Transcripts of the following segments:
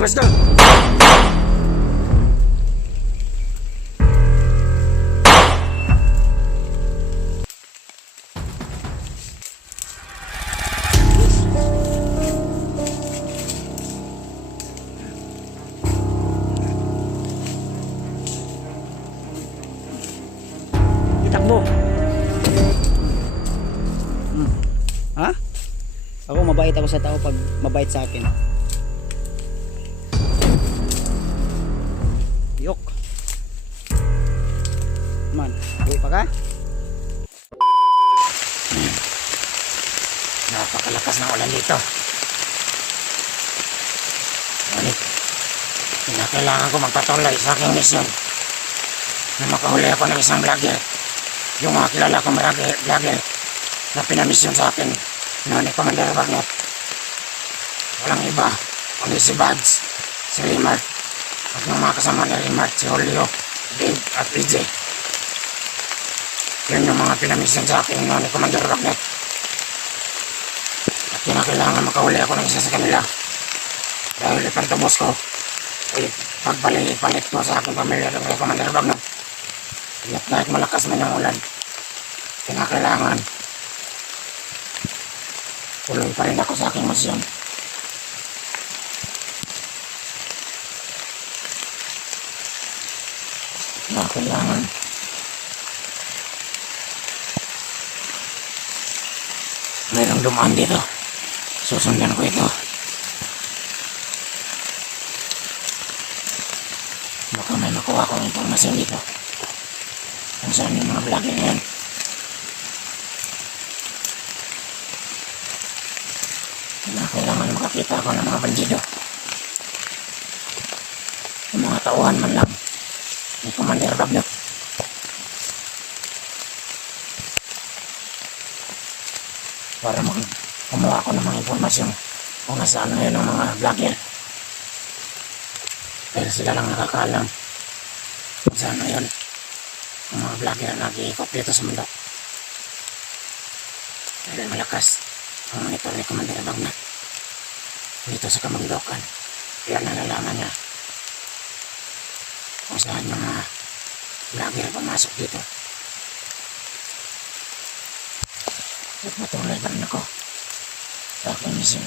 Lumabas ka! Itakbo. Ha? Ako mabait ako sa tao pag mabait sa akin. Yok. Man, uwi pa ka? Napakalakas ng ulan dito. Ngunit, kinakailangan ko magpatuloy sa aking misyon na makahuli ako ng isang vlogger. Yung mga kilala kong vlogger na pinamisyon sa akin noon ni Commander Bagnet. Walang iba, kundi si Buds, si Rimart, at yung mga kasama ni Rimart, si Julio, Dave at PJ. Yun yung mga pinamisyon sa akin noon ni Commander Bagnet. At kinakailangan makahuli ako ng isa sa kanila. Dahil ipantubos ko ay pagpalit ko sa aking pamilya ng Commander Bagnet. At kahit malakas man yung ulan, kinakailangan tuloy pa rin ako sa aking misyon. Kinakailangan mayroong dumaan dito. Susundan ko ito. Baka may makuha akong impormasyon dito kung saan yung mga vlogger na yan. Kailangan makakita ako ng mga bandido. Yung mga tauhan man lang ni Commander Bagnet. Para kumuha ako ng mga impormasyon kung nasaan na yun ang mga vlogger. Pero sila lang nakakaalam kung saan na yun ang mga vlogger na nag-iikot dito sa mundo. Dahil malakas ang monitor ni Commander Bagnet dito sa Kamandokan. Kaya nalalaman niya kung saan mga vlogger pumasok dito. At matuloy pa rin ako sa aking misyon.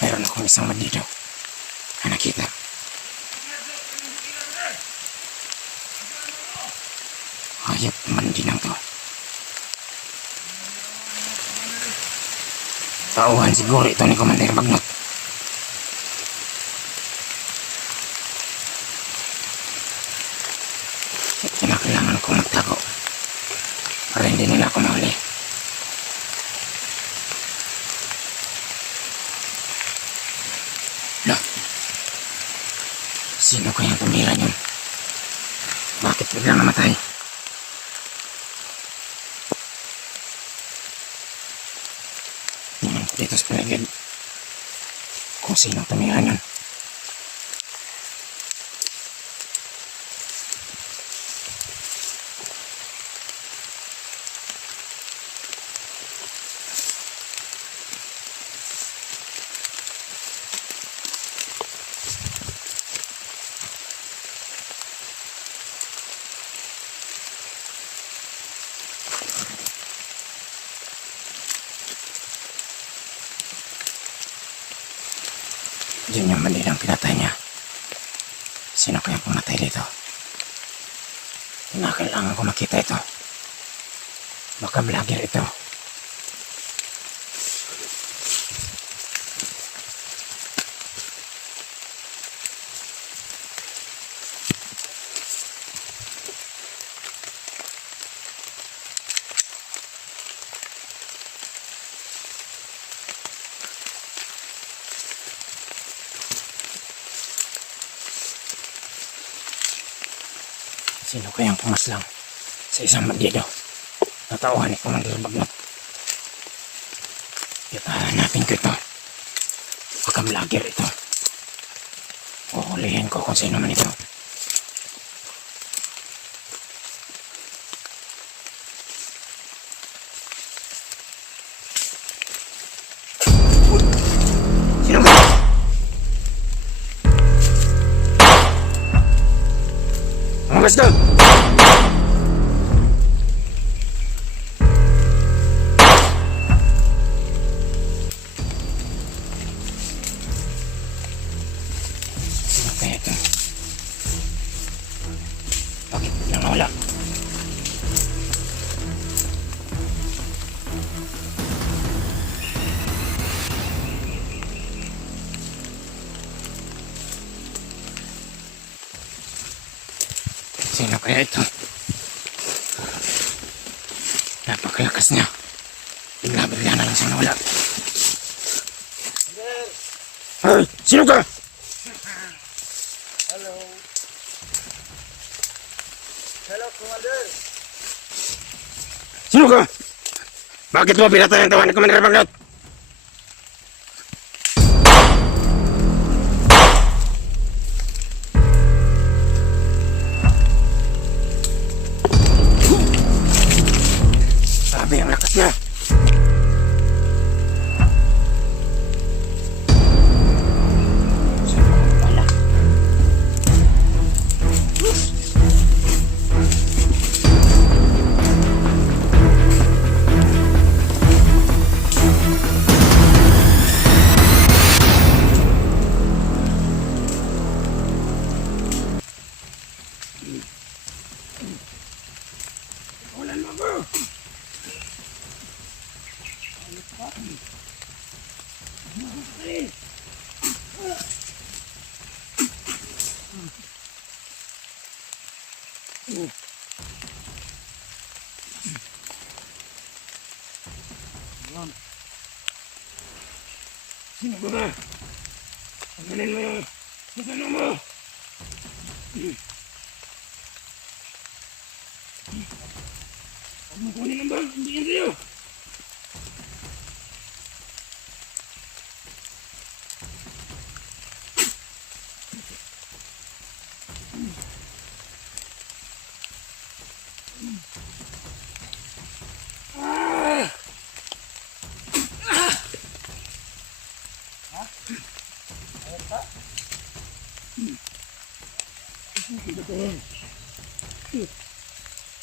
Meron akong isang bandido na nakita. Hayop naman din ang to. Tauhan siguro ito ni Commander Bagnet. At kinakailangan ko magtago para hindi nila ako mahuli. Sino kayang tumira niyon? Bakit biglang namatay? Tingnan ko dito sa paligid kung sino tumira niyon. Yun yung bandidang pinatay niya. Sino kaya pumatay dito? Kailangan ko makita ito. Baka vlogger ito. Sino kayang pumaslang sa sa isang bandido. Natauhan ni Commander Bagnot. Hanapin ko ito. Baka vlogger ito. Uhulihin ko kung sino man ito. Sino ba? Umagas ka! Sino kaya ito? Bakit biglang nawala? Sino kaya ito? Napakalakas niya. Bigla-bigla na lang siyang nawala. Ay! Sino ka? Hello. Hello, Commander. Sino ka? Bakit mo pinatay ang tawa ni Commander Bagnot? Sabi ang lakas niya. Saan mo pala? Wala na ako. Sino ka ba? Tanggalin mo yung susano mo! Huwag mo kunin ang bag, hindi yan sa'yo!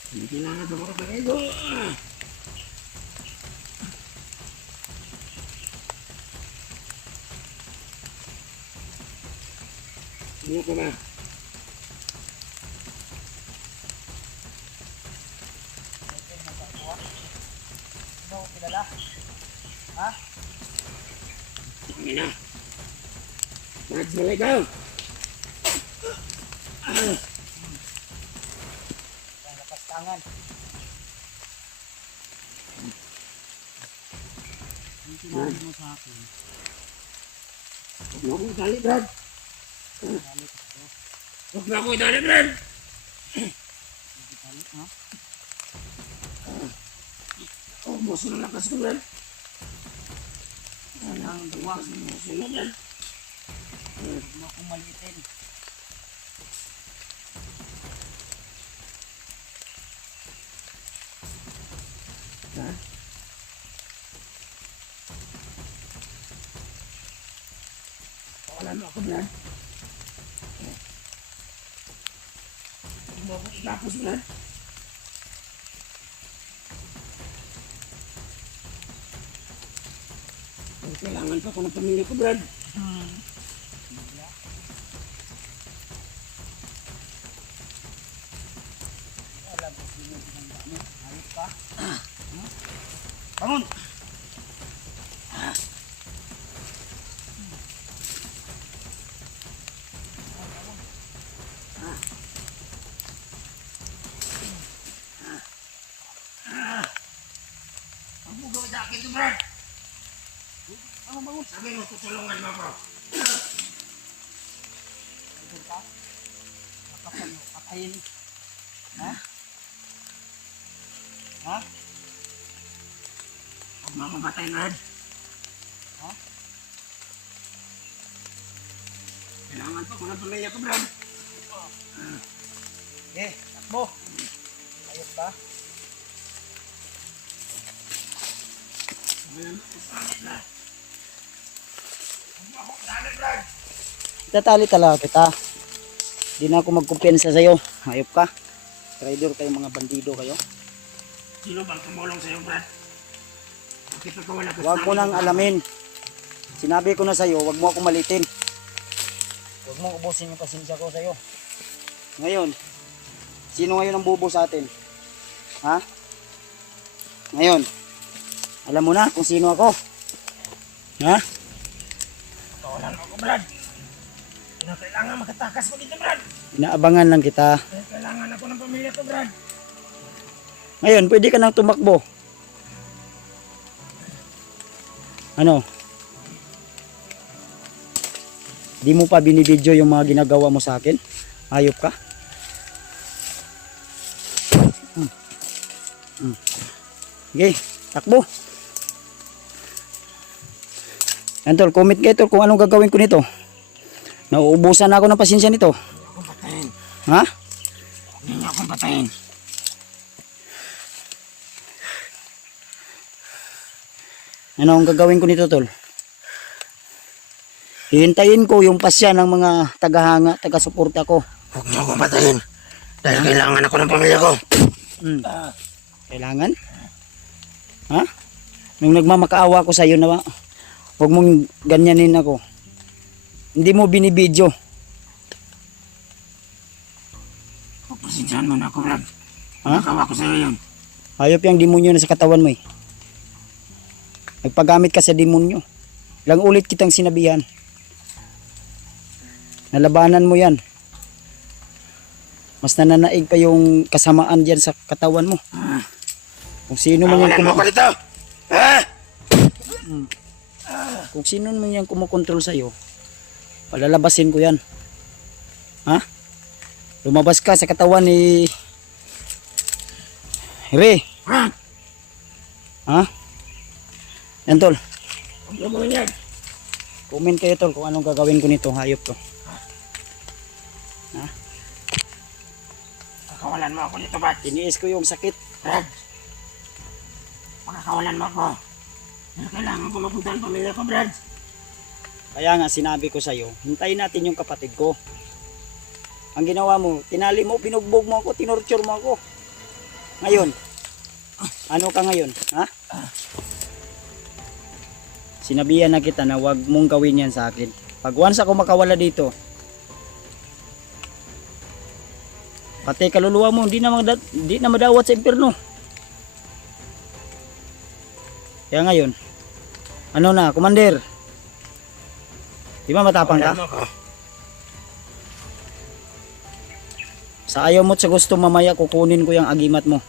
Hindi kailangan sa mga pangego. Sino ka ba? Ano ko kilala? Ha? Pangina! Mags mo ikaw! Ang lakas tangan. Ang sinabi mo sa akin. Huwag mo akong itali, Brad! Galit ako. Huwag mo akong itali, Brad! Galit, ha? Oh, boss ng lakas ko, Brad! Ang duwa. Sino, Brad? Huwag mo akong maliitin. Ha? Wala mo ako, Brad. Huwag mo akong itapos, Brad. Kailangan pa ako ng pamilya ko, Brad. Alam mo sino ginanda mo. Ayos ka? Bangon! Ang bugaw sa akin to, Brad. Sabi mo, tutulungan mo ako. Ayos ka? Nakapag patayin. Ha? Ha? Huwag mo akong patayin, Brad. Ha? Kailangan pa ko ng pamilya ko, Brad. Eh, takbo. Ayos ka? Itatali talaga kita. Di na ako magkumpensa sa'yo. Ayop ka. Traidor kayo, mga bandido kayo. Sino bang tumulong sa'yo, Brad? Bakit ako wala ko Huwag mo nang alamin. Sinabi ko na sa'yo, huwag mo ako malitin. Huwag mo ubusin yung pasensya ko sa'yo. Ngayon, sino ngayon ang bubo sa atin? Ha? Ngayon, alam mo na kung sino ako. Ha? Pakawalan mo ako, Brad. Kailangan makatakas ko dito, Brad. Inaabangan lang kita. Kailangan ako ng pamilya ko, Brad. Ngayon, pwede ka nang tumakbo. Ano? Di mo pa binibidyo yung mga ginagawa mo sa akin? Ayop ka? Okay, takbo. Yan tol, comment kayo tol kung anong gagawin ko nito. Nauubusan na ako ng pasensya nito. Akong patayin. Ha? Hindi niyo akong patayin. Ano ang gagawin ko nito tol? Hihintayin ko yung pasya ng mga tagahanga, taga-suporta ko. Huwag niyo akong patayin. Dahil kailangan ako ng pamilya ko. Kailangan? Ha? Nung nagmamakaawa ko sa iyo na huwag mong ganyanin ako. Hindi mo binibidyo. Pagpasensyahan mo na ako, Brad. Ha? Nagawa ko sa'yo yun. Hayop yung demonyo na sa katawan mo eh. Nagpagamit ka sa demonyo. Ilang ulit kitang sinabihan. Nalabanan mo yan. Mas nananaig pa yung kasamaan dyan sa katawan mo. Kung sino man yung Kawalan mo ko dito! Ha? Kung sino man yung kumukontrol sa'yo, palalabasin ko yan. Ha? Lumabas ka sa katawan ni Re. Ha? Yan tol. Huwag mo gawin yan. Comment kayo tol kung anong gagawin ko nito, hayop to. Pakawalan mo ako dito, Brad. Tiniis ko yung sakit. Brad. Pagkakawalan mo ako. Dahil kailangan ko mapunta ang pamilya ko, Brad. Kaya nga sinabi ko sa'yo, hintayin natin yung kapatid ko. Ang ginawa mo, tinali mo, pinugbog mo ako, tinorture mo ako. Ngayon, ano ka ngayon? Ha? Sinabihan na kita na wag mong gawin yan sa akin. Pag once ako makawala dito, pati kaluluwa mo, di na madawat sa impyerno. Kaya ngayon, ano na, Commander? Di ba matapang ka? Pakawalan mo ako. Sa ayaw mo't sa gusto mamaya kukunin ko yung agimat mo.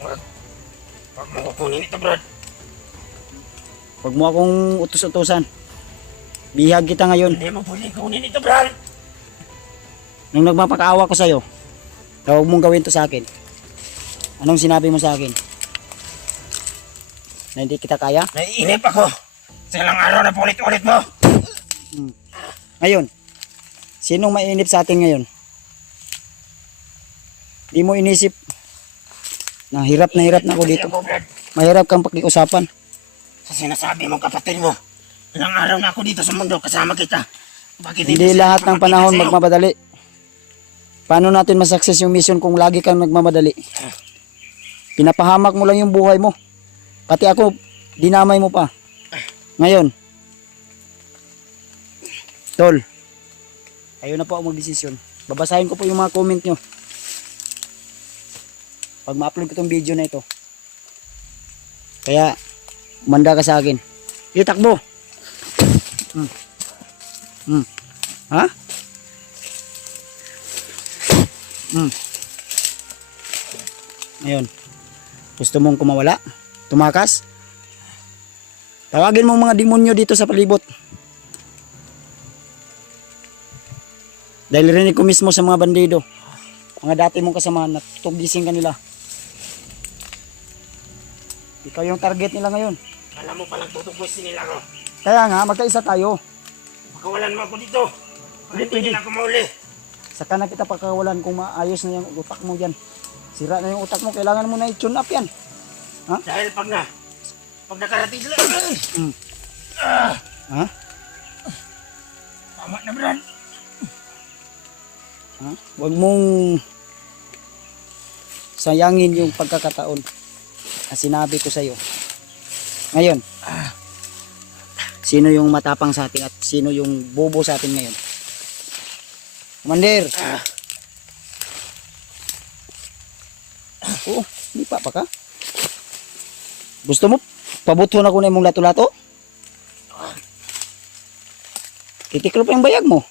Huwag mo kukunin ito, Brad. Huwag mo akong utos-utosan. Bihag kita ngayon. Hindi mo pwede kunin ito, Brad. Nung nagmapakaawa ko sa'yo, na huwag mong gawin to sa akin. Anong sinabi mo sa akin? Na hindi kita kaya? Naiinip ako. Sa ilang araw na ulit-ulit mo. Ngayon, sinong mainip sa atin ngayon? Di mo inisip na hirap na ako dito. Ako, Brad. Mahirap kang pakiusapan. Sa sinasabi mong kapatid mo. Ilang araw na ako dito sa mundo kasama kita. Bakit Hindi sila lahat ng makakita panahon sa'yo? magmamadali. Paano natin masakses yung mission kung lagi kang nagmamadali? Pinapahamak mo lang yung buhay mo. Pati ako, dinamay mo pa. Ngayon, tol, kayo na po ang magdesisyon. Babasahin ko po yung mga comment nyo. Pag ma-upload ko tong video na ito. Kaya, umanda ka sa akin. Itakbo. Ha? Ngayon, gusto mong kumawala? Tumakas? Tawagin mo mga demonyo dito sa palibot. Dahil rinig ko mismo sa mga bandido, mga dati mong kasama, natutugising ka nila. Ikaw yung target nila ngayon. Alam mo palang tutubusin nila ko. Kaya nga, magkaisa tayo. Pakawalan mo ako dito. Hindi pwede. nila ako mauli. Saka na kita pagkawalan kung maayos na yung utak mo dyan. Sira na yung utak mo, kailangan mo na i-tune up yan. Dahil pag nakarating sila. Ha? Tama na, Brad. Ha? Huwag mong sayangin yung pagkakataon na sinabi ko sa'yo. Ngayon, sino yung matapang sa atin at sino yung bobo sa atin ngayon? Commander! Oo, hindi pa ka? Gusto mo? Pabuton ako na yung lato-lato? Titiklop yung bayag mo.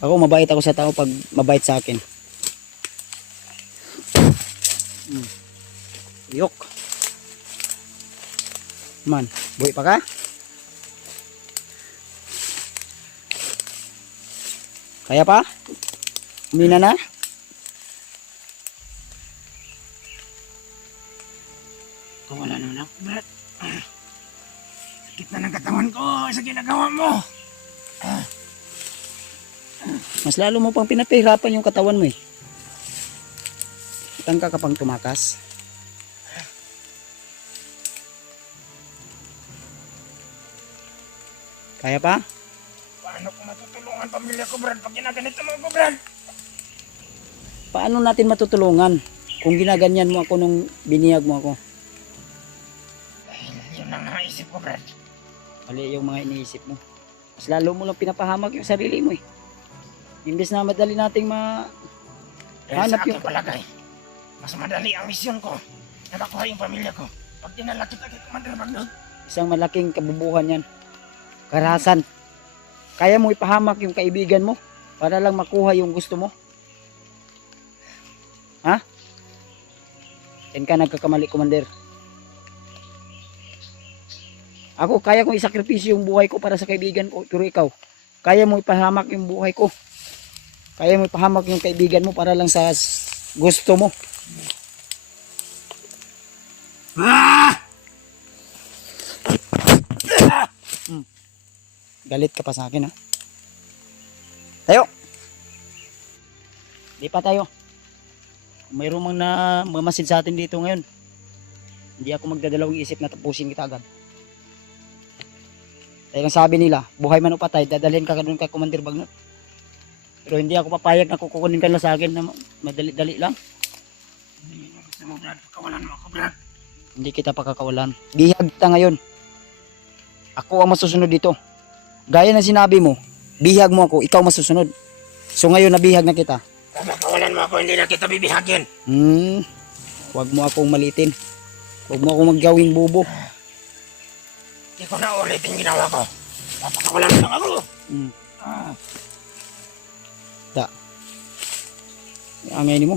Ako, mabait ako sa tao pag mabait sa akin. Yok. Man, buhay pa ka? Kaya pa? Umina na? Kung wala naman ako, Brad. Sakit na ng katawan ko sa ginagawa mo. Mas lalo mo pang pinapahirapan yung katawan mo eh. Tangka ka pang tumakas. Kaya pa? Paano ko matutulungan pamilya ko, Brad, pag ginaganito mo ako, Brad? Paano natin matutulungan kung ginaganyan mo ako nung biniyag mo ako? Yun ang naisip ko, Brad. Mali yung mga iniisip mo. Mas lalo mo lang pinapahamak yung sarili mo eh. Imbes na madali nating Dahil hanap sa yung... aking palagay, mas madali ang misyon ko na makuha yung pamilya ko. Pag dinala kita kay Commander Bagnod, Isang malaking kabubuhan yan. Karahasan. Kaya mo ipahamak yung kaibigan mo para lang makuha yung gusto mo. Ha? Yan ka nagkakamali, Commander. Ako, kaya kong isakripisyo yung buhay ko para sa kaibigan ko. Pero ikaw, kaya mo ipahamak yung buhay ko. Kaya mo ipahamak yung kaibigan mo para lang sa gusto mo. Galit ka pa sa akin, ha? Tayo! Di pa tayo. Mayroon mang na mamasid sa atin dito ngayon. Hindi ako magdadalawang isip na tapusin kita agad. Dahil ang sabi nila, buhay man o patay, dadalhin ka doon kay Commander Bagnot. Pero hindi ako papayag na kukunin ka lang sa akin na madali-dali lang. hindi mo gusto mo, Brad. Pakawalan mo ako, Brad. Hindi kita pakakawalan. Bihag kita ngayon. Ako ang masusunod dito. Gaya na sinabi mo, bihag mo ako, ikaw masusunod. So ngayon nabihag na kita. Pakawalan mo ako, hindi na kita bibihagin. Huwag mo akong malitin. Huwag mo akong maggawing bubo. Hindi ko na ulit yung ginawa ko. Papakawalan mo lang ako. Angay ni mo.